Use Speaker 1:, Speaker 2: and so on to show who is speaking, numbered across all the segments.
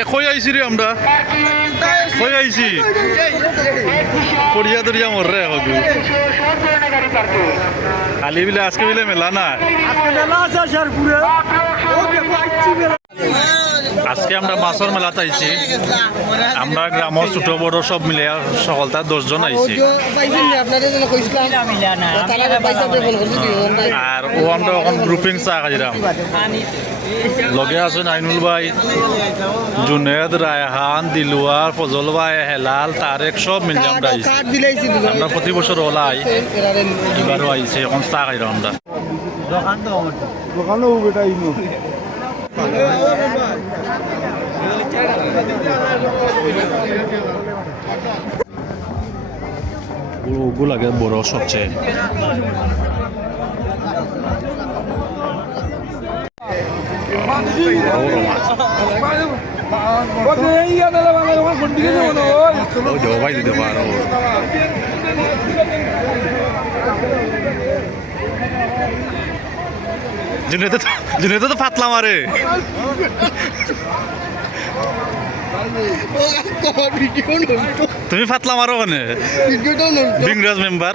Speaker 1: এ কই আইছি রে আমরা? কই আইছি? পড়িয়া দরিয়া মর রে হগু। কালি বিলে আজকে বিলে মেলা না? আজকে আমরা মাছের মেলাতে আইছি। আমরা গ্রামের ছোট বড় সব মিলে সকলটা দশজন আইছি। আর ও আমরা এখন গ্রুপিং চা খাইলাম লগে আছেন আইনুল ভাই জুনেদ রায়হান দিলুয়ার ফজল ভাই হেলাল তারেক সব মিলে আমরা প্রতি বছর ওলাই এবারও আইছি এখন চা খাইলাম আমরা ওগুলো লাগে বড় সবচেয়ে ভাই দিতে তো জুনেতে তো ফাতলা মারে তুমি ফাতলা মারো কেন বিংরাজ মেম্বার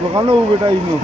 Speaker 2: দোকানও বেটা ইনো